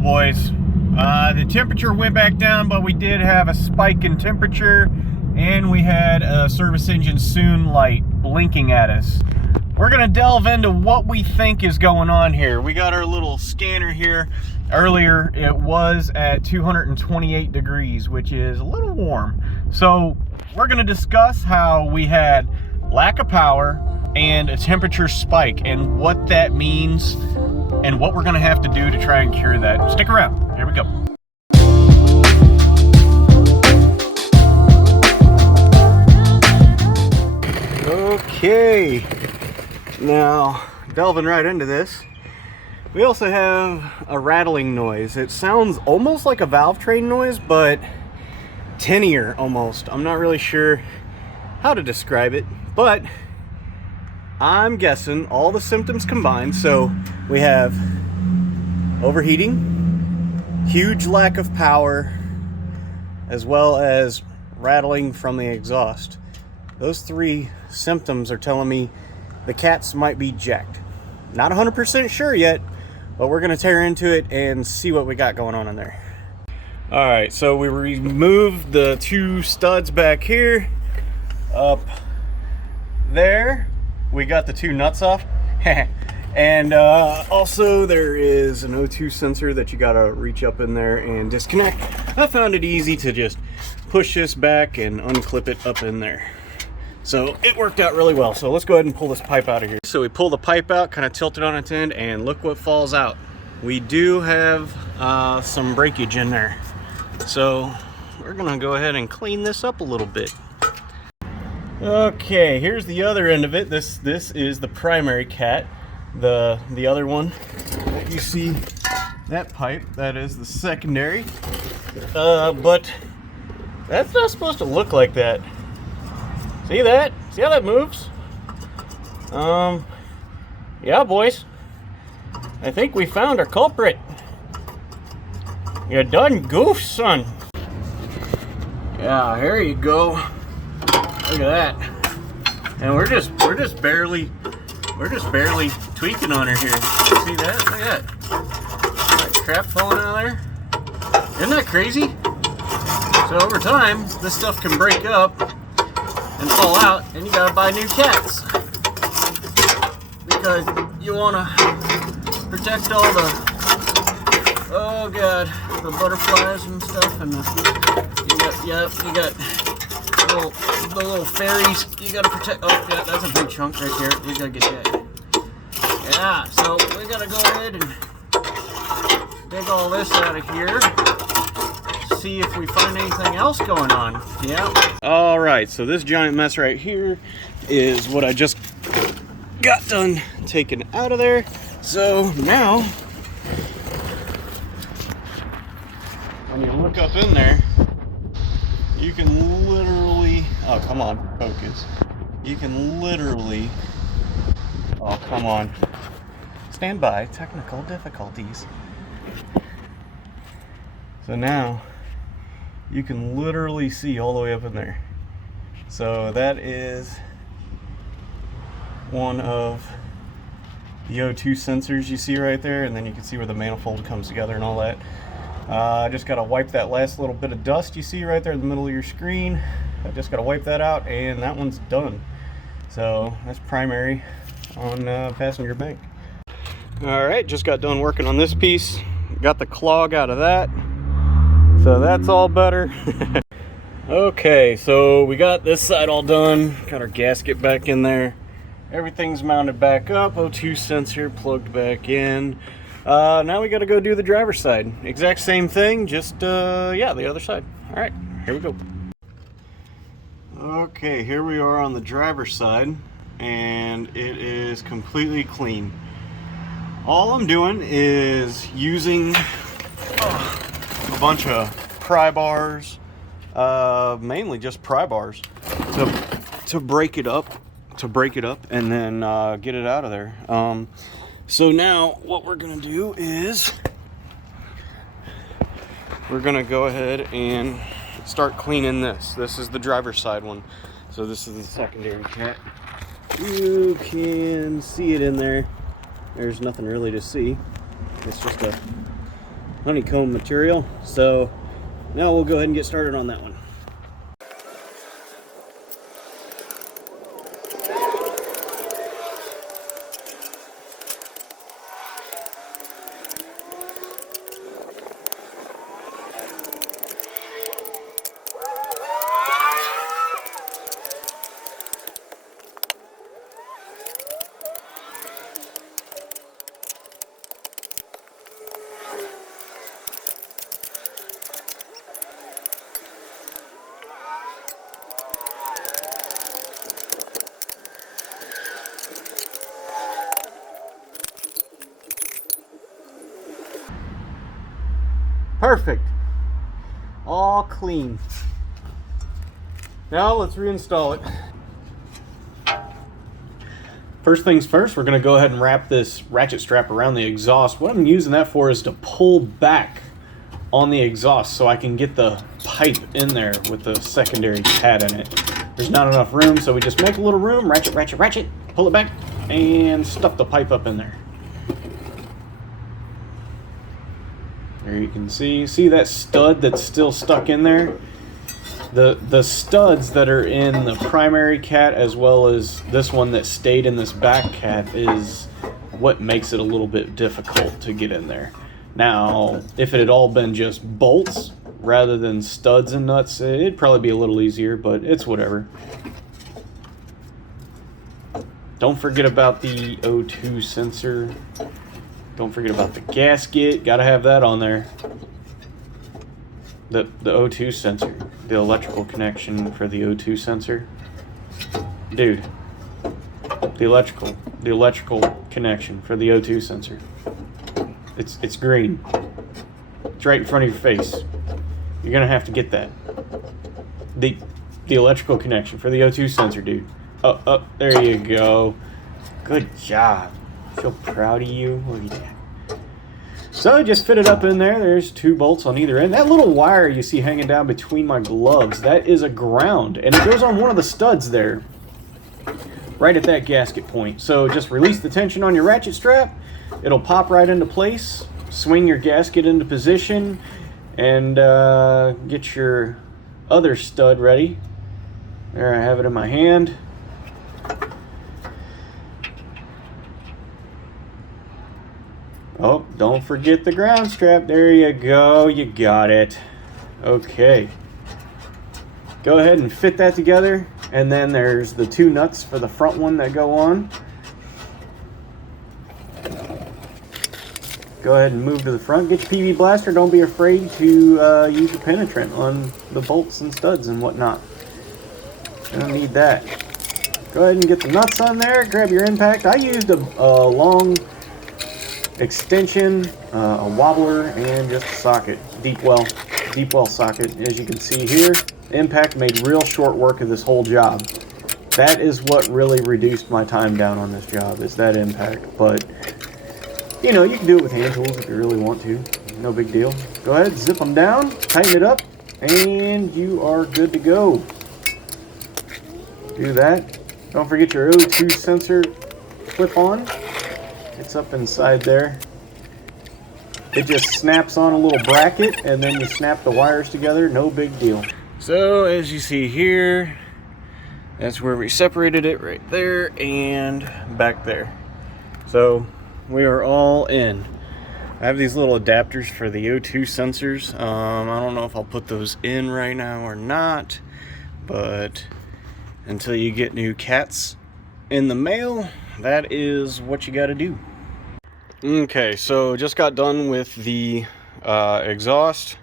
go, boys. The temperature went back down, but we did have a spike in temperature, and we had a service engine soon light blinking at us. We're gonna delve into what we think is going on here. We got our little scanner here. Earlier, it was at 228 degrees, which is a little warm. So we're gonna discuss how we had lack of power and a temperature spike and what that means and what we're gonna have to do to try and cure that. Stick around, here we go. Okay, now delving right into this, we also have a rattling noise. It sounds almost like a valve train noise, but tinier almost. I'm not really sure how to describe it, but I'm guessing all the symptoms combined. So we have overheating, huge lack of power, as well as rattling from the exhaust. Those three symptoms are telling me the cats might be jacked. Not 100% sure yet, but we're gonna tear into it and see what we got going on in there. All right, so we removed the two studs back here. Up there, we got the two nuts off. And also there is an O2 sensor that you gotta reach up in there and disconnect. I found it easy to just push this back and unclip it up in there. So it worked out really well. So let's go ahead and pull this pipe out of here. So we pull the pipe out, kind of tilt it on its end, and look what falls out. We do have some breakage in there. So we're gonna go ahead and clean this up a little bit. Okay, here's the other end of it. This is the primary cat. The other one that you see, that pipe, that is the secondary. But that's not supposed to look like that. See that? See how that moves? Yeah, boys. I think we found our culprit. You done goofed, son. Yeah, here you go. Look at that. And we're just barely tweaking on her here. See that? Look at that. That crap falling out of there. Isn't that crazy? So over time, this stuff can break up and fall out, and you gotta buy new cats because you wanna protect all the, oh god, the butterflies and stuff, and you got the little fairies you gotta protect. Oh yeah, that's a big chunk right there. We gotta get that. Yeah, so we gotta go ahead and dig all this out of here. See if we find anything else going on. Yeah. All right, so this giant mess right here is what I just got done taking out of there. So now, when you look up in there, you can literally, oh, come on, focus. You can literally, oh, come on. Stand by, technical difficulties. So now, you can literally see all the way up in there. So that is one of the O2 sensors you see right there, and then you can see where the manifold comes together and all that. I just gotta wipe that last little bit of dust you see right there in the middle of your screen. I just gotta wipe that out, and that one's done. So that's primary on passenger bank. All right, just got done working on this piece. Got the clog out of that. So that's all better. Okay, so we got this side all done. Got our gasket back in there. Everything's mounted back up. O2 sensor plugged back in. Now we gotta go do the driver's side. Exact same thing, just, yeah, the other side. All right, here we go. Okay, here we are on the driver's side, and it is completely clean. All I'm doing is using a bunch of pry bars, mainly just pry bars, to break it up, and then get it out of there. So now what we're gonna do is we're gonna go ahead and start cleaning this. This is the driver's side one. So this is the secondary cat. You can see it in there. There's nothing really to see. It's just a honeycomb material. So now we'll go ahead and get started on that one. Perfect. All clean. Now let's reinstall it. First things first, we're going to go ahead and wrap this ratchet strap around the exhaust. What I'm using that for is to pull back on the exhaust so I can get the pipe in there with the secondary pad in it. There's not enough room, so we just make a little room, ratchet, ratchet, ratchet, pull it back, and stuff the pipe up in there. There you can see that stud that's still stuck in there? The studs that are in the primary cat as well as this one that stayed in this back cat is what makes it a little bit difficult to get in there. Now, if it had all been just bolts rather than studs and nuts, it'd probably be a little easier, but it's whatever. Don't forget about the O2 sensor. Don't forget about the gasket. Gotta have that on there. The O2 sensor. The electrical connection for the O2 sensor. Dude. The electrical connection for the O2 sensor. It's green. It's right in front of your face. You're gonna have to get that. The electrical connection for the O2 sensor, dude. Oh, there you go. Good job. So proud of you. Look at that. So just fit it up in there. There's 2 bolts on either end. That little wire you see hanging down between my gloves, that is a ground. And it goes on one of the studs there, right at that gasket point. So just release the tension on your ratchet strap. It'll pop right into place. Swing your gasket into position. And get your other stud ready. There, I have it in my hand. Oh, don't forget the ground strap. There you go. You got it. Okay. Go ahead and fit that together. And then there's the 2 nuts for the front one that go on. Go ahead and move to the front. Get your PV blaster. Don't be afraid to use your penetrant on the bolts and studs and whatnot. You don't need that. Go ahead and get the nuts on there. Grab your impact. I used a long extension, a wobbler, and just a socket. Deep well socket. As you can see here, impact made real short work of this whole job. That is what really reduced my time down on this job, is that impact. But you know, you can do it with hand tools if you really want to. No big deal. Go ahead, zip them down, tighten it up, and you are good to go. Do that. Don't forget your O2 sensor clip on. It's up inside there. It just snaps on a little bracket and then you snap the wires together. No big deal. So as you see here, that's where we separated it, right there and back there. So we are all in. I have these little adapters for the O2 sensors. I don't know if I'll put those in right now or not, but until you get new cats in the mail, that is what you got to do. Okay, so just got done with the exhaust.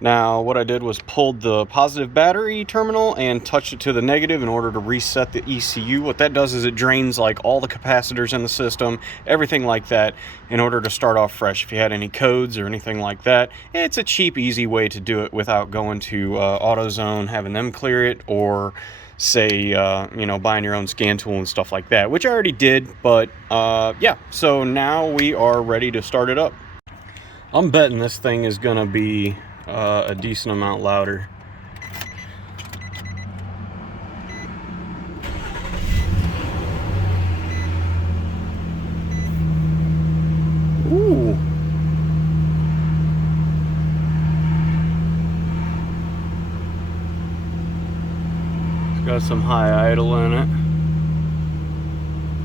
Now what I did was pulled the positive battery terminal and touched it to the negative in order to reset the ECU. What that does is it drains like all the capacitors in the system, everything like that, in order to start off fresh. If you had any codes or anything like that, it's a cheap, easy way to do it without going to AutoZone, having them clear it, or say, you know, buying your own scan tool and stuff like that, which I already did. But yeah, so now we are ready to start it up. I'm betting this thing is gonna be a decent amount louder. Ooh. Got some high idle in it.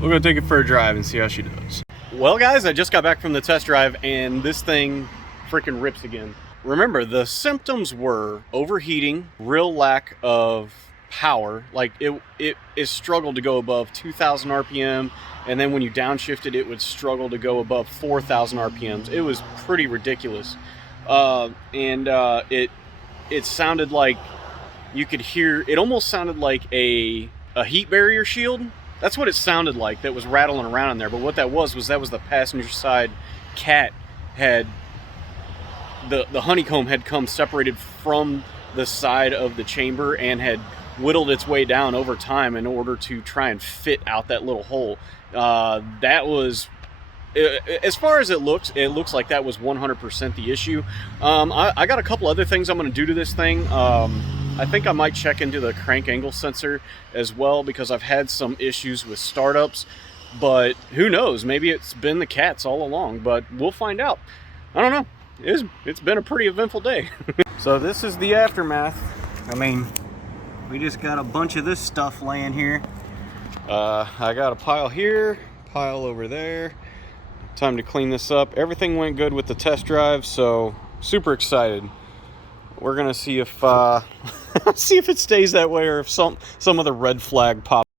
We're gonna take it for a drive and see how she does. Well guys, I just got back from the test drive and this thing freaking rips again. Remember, the symptoms were overheating, real lack of power. Like it struggled to go above 2,000 RPM, and then when you downshifted, it would struggle to go above 4,000 RPMs. It was pretty ridiculous. It sounded like you could hear, it almost sounded like a heat barrier shield. That's what it sounded like that was rattling around in there. But what that was the passenger side cat had, the honeycomb had come separated from the side of the chamber and had whittled its way down over time in order to try and fit out that little hole. That was, as far as it looks like that was 100% the issue. I got a couple other things I'm going to do to this thing. I think I might check into the crank angle sensor as well, because I've had some issues with startups, but who knows, maybe it's been the cats all along, but we'll find out. I don't know. It's been a pretty eventful day. So this is the aftermath. I mean, we just got a bunch of this stuff laying here. I got a pile here, pile over there. Time to clean this up. Everything went good with the test drive, so super excited. We're gonna see if see if it stays that way, or if some other red flag pops